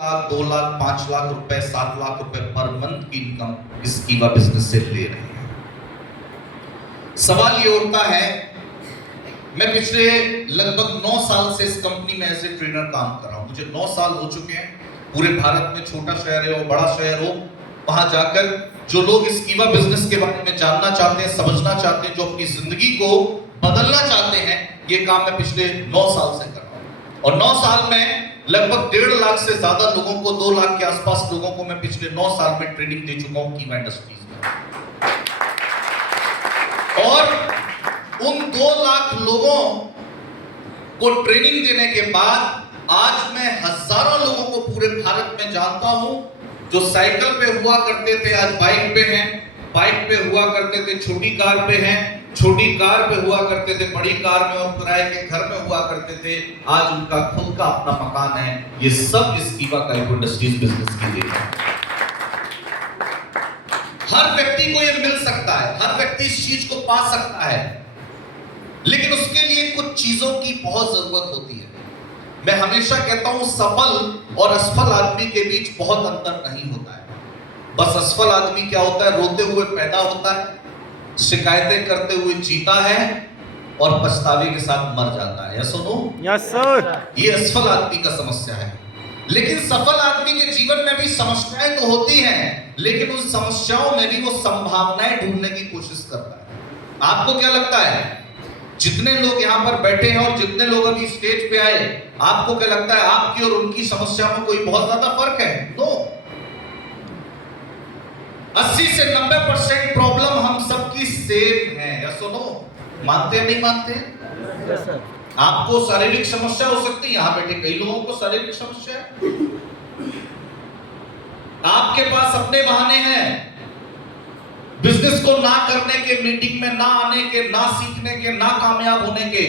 लाख 2 लाख 5 लाख रुपए 7 लाख रुपए per month की इनकम इस कीवा बिजनेस से ले रहे हैं। सवाल ये उठता है, मैं पिछले लगभग 9 साल से इस कंपनी में एज ए ट्रेनर काम कर रहा हूं। मुझे 9 साल हो चुके हैं। पूरे भारत में छोटा शहर हो बड़ा शहर हो, वहां जाकर जो लोग इस कीवा बिजनेस के बारे में जानना चाहते हैं, समझना चाहते हैं, जो अपनी जिंदगी को बदलना चाहते हैं, ये काम मैं पिछले 9 साल से कर रहा हूं। और 9 साल में लगभग 1.5 लाख से ज्यादा लोगों को, 2 लाख के आसपास लोगों को मैं पिछले 9 साल में ट्रेनिंग दे चुका हूं कीवा इंडस्ट्रीज में। और उन 2 लाख लोगों को ट्रेनिंग देने के बाद आज मैं हजारों लोगों को पूरे भारत में जानता हूं, जो साइकिल पे हुआ करते थे आज बाइक पे हैं, बाइक पे हुआ करते थे छोटी कार पे हैं, छोटी कार पे हुआ करते थे बड़ी कार में, और किराए के घर में हुआ करते थे, आज उनका खुद का अपना मकान है। ये सब इस कीवा काइको इंडस्ट्रीज बिजनेस की देन है। हर व्यक्ति को ये मिल सकता है, हर व्यक्ति इस चीज को पा सकता है, लेकिन उसके लिए कुछ चीजों की बहुत जरूरत होती है। मैं हमेशा कहता हूं, सफल और असफल आदमी के बीच बहुत अंतर नहीं होता है। बस असफल आदमी क्या होता है, रोते हुए पैदा होता है, शिकायतें करते हुए जीता है और पछतावे के साथ मर जाता है। सुनो, यस सर, ये असफल आदमी का समस्या है। लेकिन सफल आदमी के जीवन में भी समस्याएं तो होती हैं, लेकिन उन समस्याओं में भी वो संभावनाएं ढूंढने की कोशिश करता है। आपको क्या लगता है, जितने लोग यहां पर बैठे हैं और जितने लोग अभी स्टेज पे आए, आपको क्या लगता है आपकी और उनकी समस्या में कोई बहुत ज्यादा फर्क है? नो। 80 से 90% प्रॉब्लम हम सबकी सेम है। या सुनो, मानते हैं नहीं मानते हैं? Yes sir. आपको शारीरिक समस्या हो सकती है, यहां बैठे कई लोगों को शारीरिक समस्या है। आपके पास अपने बहाने हैं, बिजनेस को ना करने के, मीटिंग में ना आने के, ना सीखने के, ना कामयाब होने के।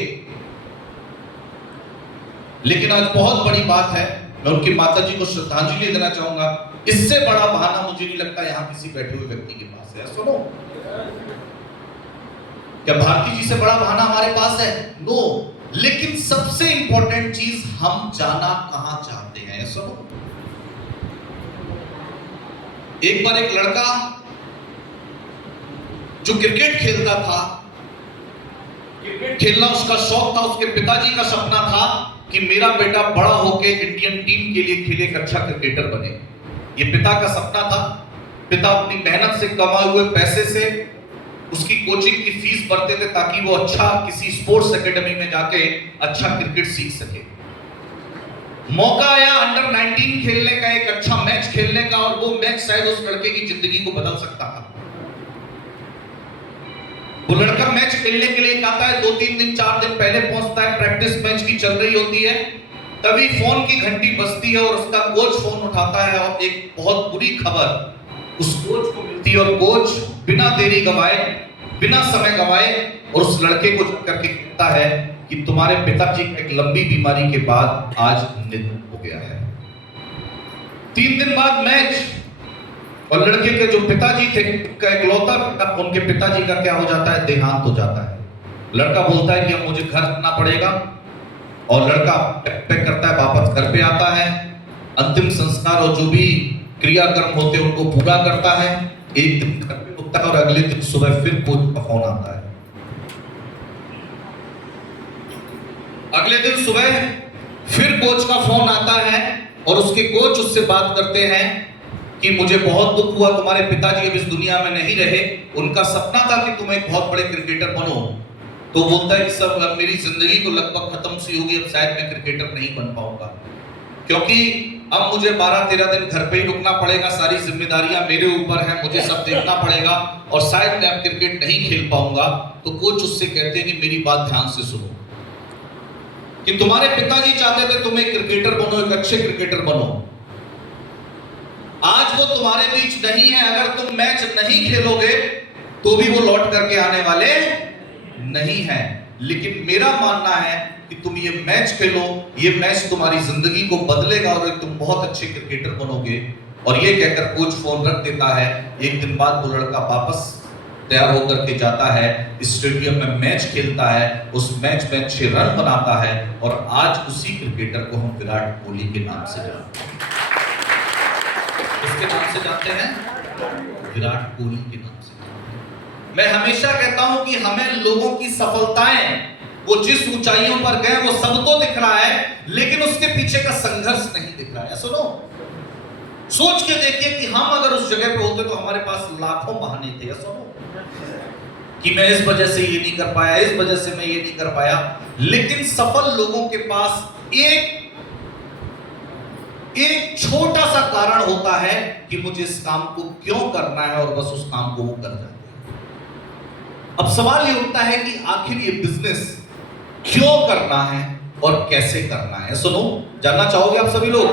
लेकिन आज बहुत बड़ी बात है, मैं उनकी माताजी को श्रद्धांजलि देना चाहूंगा। इससे बड़ा बहाना मुझे नहीं लगता यहां किसी बैठे हुए व्यक्ति के पास है। सुनो, क्या भारती जी से बड़ा बहाना हमारे पास है? नो। लेकिन सबसे इंपॉर्टेंट चीज, हम जाना कहां चाहते हैं। सुनो, एक बार एक लड़का जो क्रिकेट खेलता था, क्रिकेट खेलना उसका शौक था, उसके पिताजी का सपना था कि मेरा बेटा बड़ा होकर इंडियन टीम के लिए खेले, एक अच्छा क्रिकेटर बने। ये पिता का सपना था। पिता अपनी मेहनत से कमाए हुए पैसे से उसकी कोचिंग की फीस भरते थे ताकि वो अच्छा किसी स्पोर्ट्स एकेडमी में जाके अच्छा क्रिकेट सीख सके। मौका आया अंडर 19 खेलने का, एक अच्छा मैच खेलने का, और वो मैच शायद उस लड़के की जिंदगी को बदल सकता था। वो लड़का मैच खेलने के लिए आता है, 2-3 दिन 4 दिन पहले पहुंचता है, प्रैक्टिस मैच की चल रही होती है, तभी फोन की घंटी बजती है और उसका कोच फोन उठाता है और एक बहुत बुरी खबर उस कोच को मिलती है, और कोच बिना देरी गवाए, बिना समय गवाए और उस लड़के को करके कहता है कि तुम्हारे पिताजी की एक लंबी बीमारी के बाद आज निधन हो गया है। 3 दिन बाद मैच, और लड़के के जो पिताजी थे, का इकलौता बेटा, उनके पिताजी का क्या हो जाता है, देहांत हो जाता है। लड़का बोलता है कि अब मुझे घर जाना पड़ेगा, और लड़का पैक करता है, वापस घर पे आता है, अंतिम संस्कार और जो भी क्रियाक्रम होते हैं उनको पूरा करता है। एक दिन घर पे रुकता है और अगले दिन सुबह फिर कोच का फोन आता है। अगले दिन सुबह फिर कोच का फोन आता है और उसके कोच उससे बात करते हैं कि मुझे बहुत दुख हुआ, तुम्हारे पिताजी अब इस दुनिया में नहीं रहे, उनका सपना था कि तुम एक बहुत बड़े क्रिकेटर बनो। तो बोलता है कि सब अब मेरी जिंदगी तो लगभग खत्म सी होगी, अब शायद मैं क्रिकेटर नहीं बन पाऊंगा, क्योंकि अब मुझे 12-13 दिन घर पे ही रुकना पड़ेगा, सारी जिम्मेदारियां मेरे ऊपर हैं, मुझे सब देखना पड़ेगा, और शायद मैं अब क्रिकेट नहीं खेल पाऊंगा। तो कोच उससे कहते हैं कि मेरी बात ध्यान से सुनो, कि तुम्हारे पिताजी चाहते थे तुम एक क्रिकेटर बनो, एक अच्छे क्रिकेटर बनो। आज वो तुम्हारे बीच नहीं है, अगर तुम मैच नहीं खेलोगे तो भी वो लौट करके आने वाले नहीं है। लेकिन मेरा मानना है कि तुम ये मैच खेलो, ये मैच तुम्हारी जिंदगी को बदलेगा और तुम बहुत अच्छे क्रिकेटर बनोगे। और ये कहकर कोच फोन रख देता है। एक दिन बाद वो लड़का वापस तैयार होकर के जाता है, स्टेडियम में मैच खेलता है, उस मैच में 6 रन बनाता है, और आज उसी क्रिकेटर को हम विराट कोहली के नाम से जानते हैं। किसके नाम से जानते हैं? विराट कोहली के नाम से। मैं हमेशा कहता हूं कि हमें लोगों की सफलताएं, वो जिस ऊंचाइयों पर गए वो सब तो दिख रहा है, लेकिन उसके पीछे का संघर्ष नहीं दिख रहा है। सुनो, सोच के देखिए कि हम अगर उस जगह पे होते तो हमारे पास लाखों बहाने थे। सुनो कि मैं इस वजह से ये नहीं कर पाया, इस वजह से मैं ये नहीं कर पाया, लेकिन सफल लोगों के पास एक छोटा सा कारण होता है कि मुझे इस काम को क्यों करना है, और बस उस काम को वो कर जाते हैं। अब सवाल ये उठता है कि आखिर ये बिजनेस क्यों करना है और कैसे करना है। सुनो, जानना चाहोगे आप सभी लोग?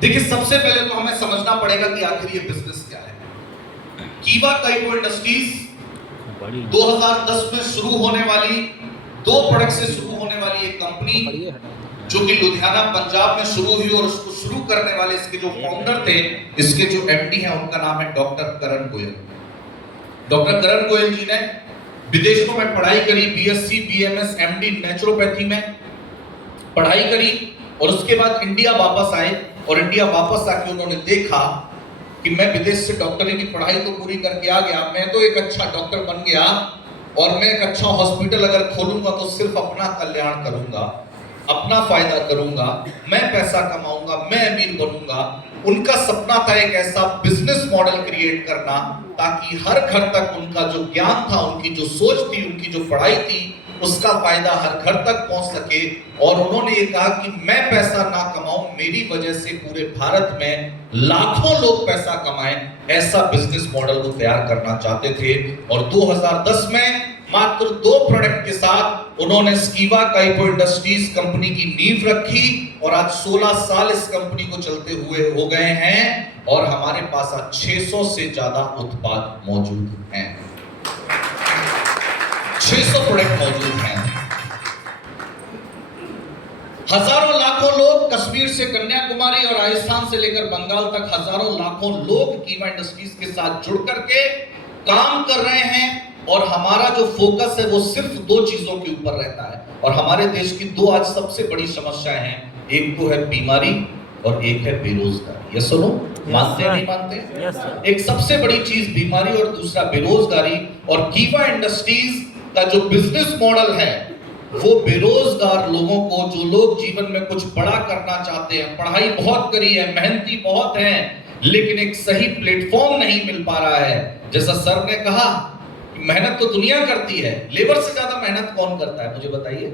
देखिए, सबसे पहले तो हमें समझना पड़ेगा कि आखिर ये बिजनेस क्या है। कीवा काइपो इंडस्ट्रीज 2010 में शुरू होने वाली, 2 प्रोडक्ट से शुरू होने वाली एक कंपनी जो कि लुधियाना पंजाब में शुरू हुई, और उसको शुरू करने वाले इसके जो फाउंडर थे, इसके जो एमडी हैं, उनका नाम है डॉक्टर करण गोयल। डॉक्टर करण गोयल जी ने विदेशों में पढ़ाई करी, बीएससी, बीएमएस, एमडी नेचुरोपैथी में पढ़ाई करी, और उसके बाद इंडिया वापस आए, और इंडिया वापस आके उन्होंने देखा कि मैं विदेश से डॉक्टरी की पढ़ाई तो पूरी करके आ गया, मैं तो एक अच्छा डॉक्टर बन गया, और मैं एक अच्छा हॉस्पिटल अगर खोलूंगा तो सिर्फ अपना कल्याण करूंगा, अपना फायदा करूंगा, मैं पैसा कमाऊंगा, मैं अमीर बनूंगा। उनका सपना था एक ऐसा बिजनेस मॉडल क्रिएट करना ताकि हर घर तक उनका जो ज्ञान था, उनकी जो सोच थी, उनकी जो पढ़ाई थी, उसका फायदा हर घर तक पहुंच सके। और उन्होंने ये कहा कि मैं पैसा ना कमाऊं, मेरी वजह से पूरे भारत में लाखों लोग पैसा कमाएं, ऐसा बिजनेस मॉडल वो तैयार करना चाहते थे। और 2010 में मात्र 2 प्रोडक्ट के साथ उन्होंने कीवा काइपो इंडस्ट्रीज कंपनी की नींव रखी, और आज 16 साल इस कंपनी को चलते हुए हो गए हैं, और हमारे पास आज 600 से ज्यादा उत्पाद मौजूद हैं। 600 प्रोडक्ट मौजूद हैं। हजारों लाखों लोग कश्मीर से कन्याकुमारी और राजस्थान से लेकर बंगाल तक हजारों लाखों लोग कीवा इंडस्ट्रीज के साथ जुड़ करके काम कर रहे हैं, और हमारा जो फोकस है वो सिर्फ 2 चीजों के ऊपर रहता है। और हमारे देश की 2 आज सबसे बड़ी समस्याएं हैं, एक तो है बीमारी और एक है बेरोजगारी। ये सुनो, मानते नहीं मानते? एक सबसे बड़ी चीज बीमारी और दूसरा बेरोजगारी। और कीवा इंडस्ट्रीज का जो बिजनेस मॉडल है वो बेरोजगार लोगों को, जो लोग जीवन में कुछ बड़ा करना चाहते हैं, पढ़ाई बहुत करी है, मेहनती बहुत हैं, लेकिन एक सही प्लेटफॉर्म नहीं मिल पा रहा है। जैसा सर ने कहा, मेहनत तो दुनिया करती है, लेबर से ज्यादा मेहनत कौन करता है मुझे बताइए?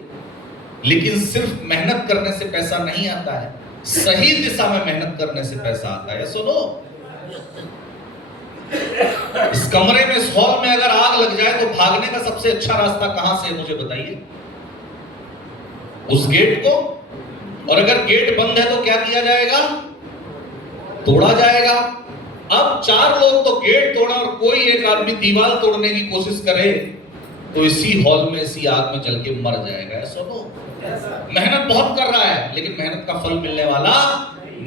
लेकिन सिर्फ मेहनत करने से पैसा नहीं आता है, सही दिशा में मेहनत करने से पैसा आता है। सुनो, इस कमरे में, इस हॉल में अगर आग लग जाए तो भागने का सबसे अच्छा रास्ता कहां से है मुझे बताइए? उस गेट को। और अगर गेट बंद है तो क्या किया जाएगा? तोड़ा जाएगा। अब 4 लोग तो गेट तोड़ा और कोई एक आदमी दीवार तोड़ने की कोशिश करे तो इसी हॉल में, इसी आग में जल के मर जाएगा। सुनो, मेहनत बहुत कर रहा है लेकिन मेहनत का फल मिलने वाला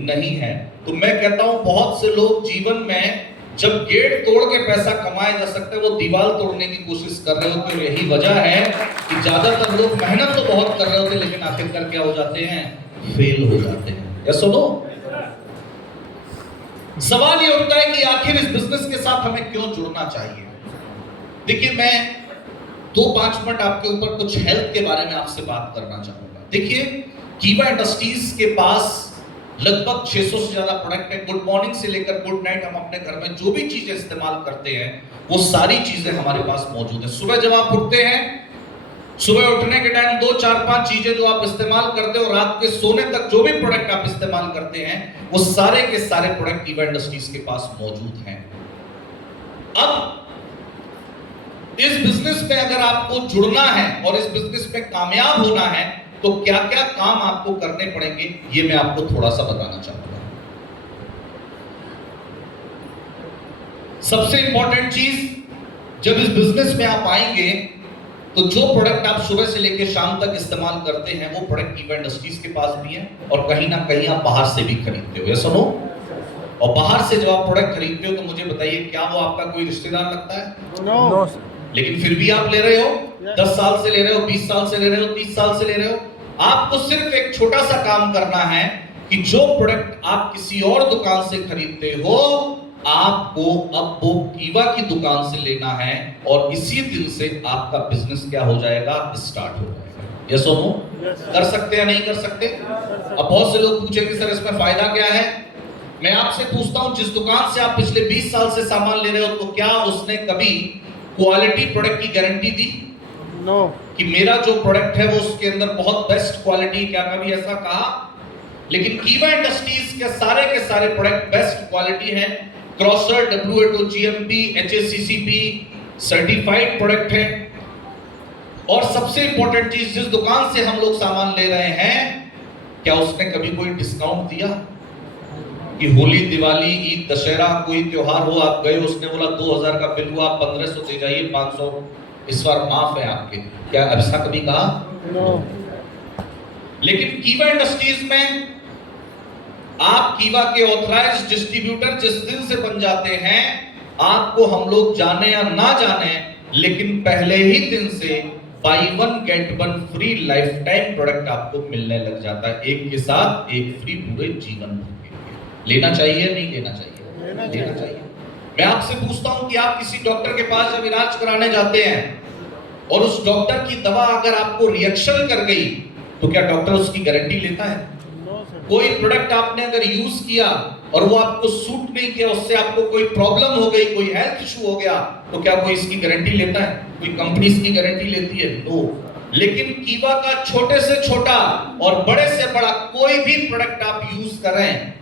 नहीं है। तो मैं कहता हूं, बहुत से लोग जीवन में जब गेट तोड़ के पैसा कमाया जा सकता है, वो दीवार तोड़ने की कोशिश कर रहे होते हैं। यही वजह है कि ज्यादातर लोग मेहनत तो बहुत कर रहे होते हैं लेकिन आखिरकार क्या हो जाते हैं? फेल हो जाते हैं। या सुनो, सवाल ये उठता है कि आखिर इस बिजनेस के साथ हमें क्यों जुड़ना चाहिए। देखिए, मैं 2-5 मिनट आपके ऊपर कुछ हेल्थ के बारे में आपसे बात करना चाहूंगा। देखिए, कीवा इंडस्ट्रीज के पास लगभग 600 से ज्यादा प्रोडक्ट है। गुड मॉर्निंग से लेकर गुड नाइट, हम अपने घर में जो भी चीजें इस्तेमाल करते हैं वो सारी चीजें हमारे पास मौजूद है। सुबह जब आप उठते हैं, सुबह उठने के टाइम 2-4-5 चीजें जो आप इस्तेमाल करते हो, रात के सोने तक जो भी प्रोडक्ट आप इस्तेमाल करते हैं, वो सारे के सारे प्रोडक्ट कीवा इंडस्ट्रीज के पास मौजूद हैं। अब इस बिजनेस में अगर आपको जुड़ना है और इस बिजनेस में कामयाब होना है तो क्या क्या काम आपको करने पड़ेंगे, ये मैं आपको थोड़ा सा बताना चाहूंगा। सबसे इंपॉर्टेंट चीज, जब इस बिजनेस में आप आएंगे तो जो प्रोडक्ट आप सुबह से लेकर शाम तक इस्तेमाल करते हैं वो प्रोडक्ट कीवा इंडस्ट्रीज के पास भी है, और कहीं ना कहीं आप बाहर से भी खरीदते हो। ये सुनो, और बाहर से जब आप प्रोडक्ट खरीदते हो तो मुझे बताइए, क्या वो आपका कोई रिश्तेदार लगता है? नो। लेकिन फिर भी आप ले रहे हो, 10 साल से ले रहे हो, 20 साल से ले रहे हो, 30 साल से ले रहे हो। आपको सिर्फ एक छोटा सा काम करना है कि जो प्रोडक्ट आप किसी और दुकान से खरीदते हो आपको अब वो कीवा की दुकान से लेना है और इसी दिन से आपका बिजनेस क्या हो जाएगा, स्टार्ट हो जाएगा। यस और नो? कर सकते या नहीं कर सकते? अब बहुत से लोग पूछेंगे सर इसमें फायदा क्या है। मैं आपसे पूछता हूं, जिस दुकान से आप पिछले 20 साल से सामान ले रहे हो तो क्या उसने कभी क्वालिटी प्रोडक्ट की गारंटी दी? नो। कि मेरा जो प्रोडक्ट है वो उसके अंदर बहुत बेस्ट क्वालिटी, क्या कभी ऐसा कहा? लेकिन कीवा इंडस्ट्रीज के सारे प्रोडक्ट बेस्ट क्वालिटी है, क्रॉसर, WHO, GMP, HACCP certified product है। और सबसे इंपॉर्टेंट चीज, जिस दुकान से हम लोग सामान ले रहे हैं क्या उसने कभी कोई डिस्काउंट दिया? कि होली, दिवाली, ईद, दशहरा कोई त्योहार हो, आप गए, उसने बोला 2000 का बिल हुआ, आप 1500 दे जाइए, 500 इस बार माफ है आपके, क्या ऐसा कभी कहा? नो। लेकिन कीवा इंडस्ट्रीज में आप कीवा के ऑथराइज्ड डिस्ट्रीब्यूटर जिस दिन से बन जाते हैं, आपको हम लोग जाने या ना जाने, लेकिन पहले ही दिन से by one get one free life time product आपको मिलने लग जाता है, एक के साथ एक फ्री पूरे जीवन भर के लिए। लेना चाहिए नहीं लेना चाहिए? लेना चाहिए। मैं आपसे पूछता हूं कि आप किसी डॉक्टर के पास जब इलाज कराने जाते हैं और उस डॉक्टर की दवा अगर आपको रिएक्शन कर गई तो क्या डॉक्टर उसकी गारंटी लेता है? कोई प्रोडक्ट आपने अगर यूज किया और वो आपको सूट नहीं किया, उससे आपको कोई प्रॉब्लम हो गई, कोई हेल्थ इशू हो गया, तो क्या कोई इसकी गारंटी लेता है? कोई कंपनी इसकी गारंटी लेती है? नो। लेकिन कीवा का छोटे से छोटा और बड़े से बड़ा कोई भी प्रोडक्ट आप यूज करें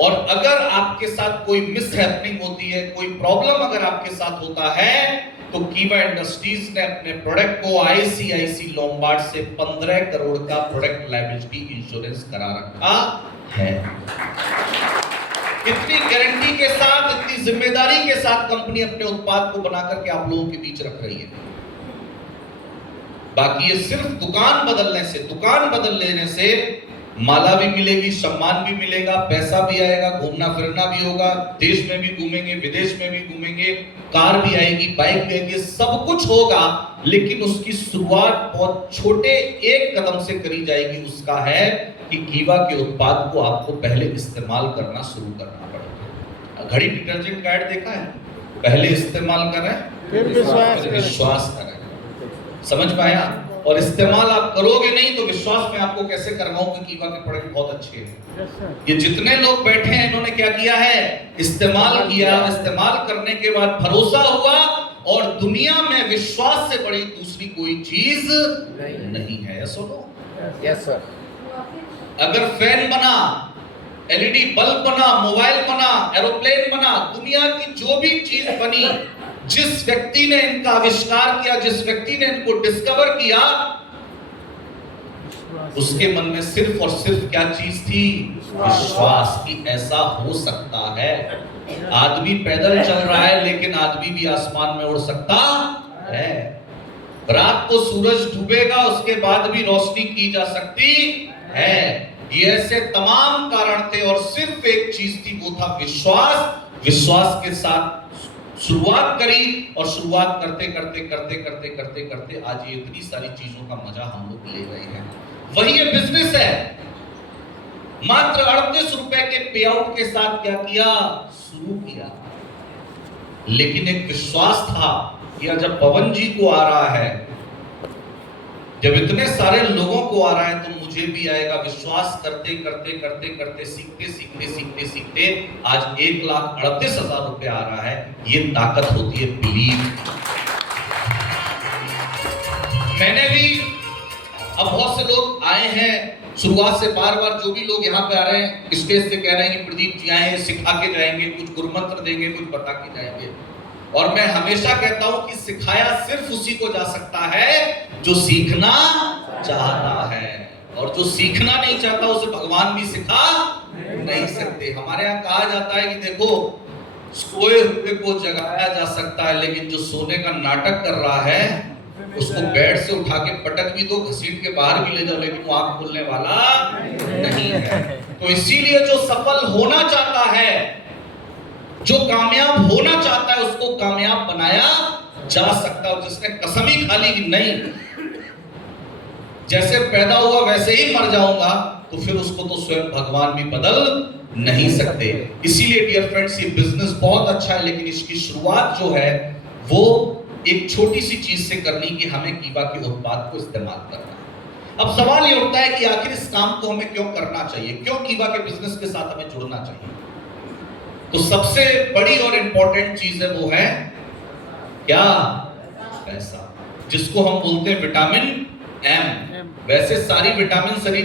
और अगर आपके साथ कोई मिसहैपनिंग होती है, कोई प्रॉब्लम अगर आपके साथ होता है, तो कीवा इंडस्ट्रीज ने अपने प्रोडक्ट को ICICI लोम्बार्ड से 15 करोड़ का प्रोडक्ट लायबिलिटी इंश्योरेंस करा रखा है। इतनी गारंटी के साथ, इतनी जिम्मेदारी के साथ कंपनी अपने उत्पाद को बनाकर के आप लोगों के बीच रख रही है। बाकी ये सिर्फ दुकान बदल लेने से माला भी मिलेगी, सम्मान भी मिलेगा, पैसा भी आएगा, घूमना फिरना भी होगा, देश में भी घूमेंगे, विदेश में भी घूमेंगे, कार भी आएगी, बाइक भी आएगी, सब कुछ होगा। लेकिन उसकी शुरुआत बहुत छोटे एक कदम से करी जाएगी। उसका है कि कीवा के उत्पाद को आपको पहले इस्तेमाल करना शुरू करना पड़ेगा। घड़ी डिटर्जेंट का ऐड देखा है? पहले इस्तेमाल करें फिर विश्वास करें। समझ पाया? और इस्तेमाल आप करोगे नहीं तो विश्वास में आपको कैसे करवाऊं कि कीवा के प्रोडक्ट बहुत अच्छे हैं। ये जितने लोग बैठे हैं इन्होंने क्या किया है? इस्तेमाल किया। इस्तेमाल करने के बाद भरोसा हुआ और दुनिया में विश्वास से बड़ी दूसरी कोई चीज नहीं है। सुनो, यस सर। अगर फैन बना, LED बल्ब बना, मोबाइल बना, एरोप्लेन बना, दुनिया की जो भी चीज बनी, जिस व्यक्ति ने इनका आविष्कार किया, जिस व्यक्ति ने इनको डिस्कवर किया, उसके मन में सिर्फ और सिर्फ क्या चीज थी? विश्वास कि ऐसा हो सकता है। आदमी पैदल चल रहा है लेकिन आदमी भी आसमान में उड़ सकता है। रात को सूरज डूबेगा उसके बाद भी रोशनी की जा सकती है। ये ऐसे तमाम कारण थे और सिर्फ एक चीज थी, वो था विश्वास। विश्वास के साथ शुरुआत करी और शुरुआत करते करते आज ये इतनी सारी चीजों का मजा हम लोग ले रहे हैं। वही ये बिजनेस है। मात्र 38 रुपए के पे आउट के साथ क्या किया? शुरू किया। लेकिन एक विश्वास था कि जब पवन जी को आ रहा है, जब इतने सारे लोगों को आ रहा है तो मुझे भी आएगा। विश्वास करते सीखते आज 1,38,000 रुपए आ रहा है। ये ताकत होती है बिलीव। मैंने भी, अब बहुत से लोग आए हैं शुरुआत से, बार बार जो भी लोग यहाँ पे आ रहे हैं स्टेज से कह रहे हैं कि प्रदीप जी आए, सिखा के जाएंगे, कुछ गुरुमंत्र देंगे, कुछ बता के जाएंगे। और मैं हमेशा कहता हूं कि सिखाया सिर्फ उसी को जा सकता है जो सीखना चाहता है, और जो सीखना नहीं चाहता उसे भगवान भी सिखा नहीं सकते। हमारे यहाँ कहा जाता है कि देखो, सोए हुए को जगाया जा सकता है लेकिन जो सोने का नाटक कर रहा है उसको बेड से उठा के पटक भी दो, घसीट के बाहर भी ले जाओ, लेकिन वो आंख खोलने वाला नहीं है। तो इसीलिए जो सफल होना चाहता है, जो कामयाब होना चाहता है, उसको कामयाब बनाया जा सकता है। जिसने कसम ही खा ली कि नहीं, जैसे पैदा हुआ वैसे ही मर जाऊंगा, तो फिर उसको तो स्वयं भगवान भी बदल नहीं सकते। इसीलिए डियर फ्रेंड्स, ये बिजनेस बहुत अच्छा है, लेकिन इसकी शुरुआत जो है वो एक छोटी सी चीज से करनी कि हमें कीवा के उत्पाद को इस्तेमाल करना है। अब सवाल ये उठता है कि आखिर इस काम को हमें क्यों करना चाहिए, क्यों कीवा के बिजनेस के साथ हमें जुड़ना चाहिए। तो सबसे बड़ी और इंपॉर्टेंट चीज है वो है क्या? पैसा, जिसको हम बोलते हैं विटामिन एम। वैसे सारी विटामिन शरीर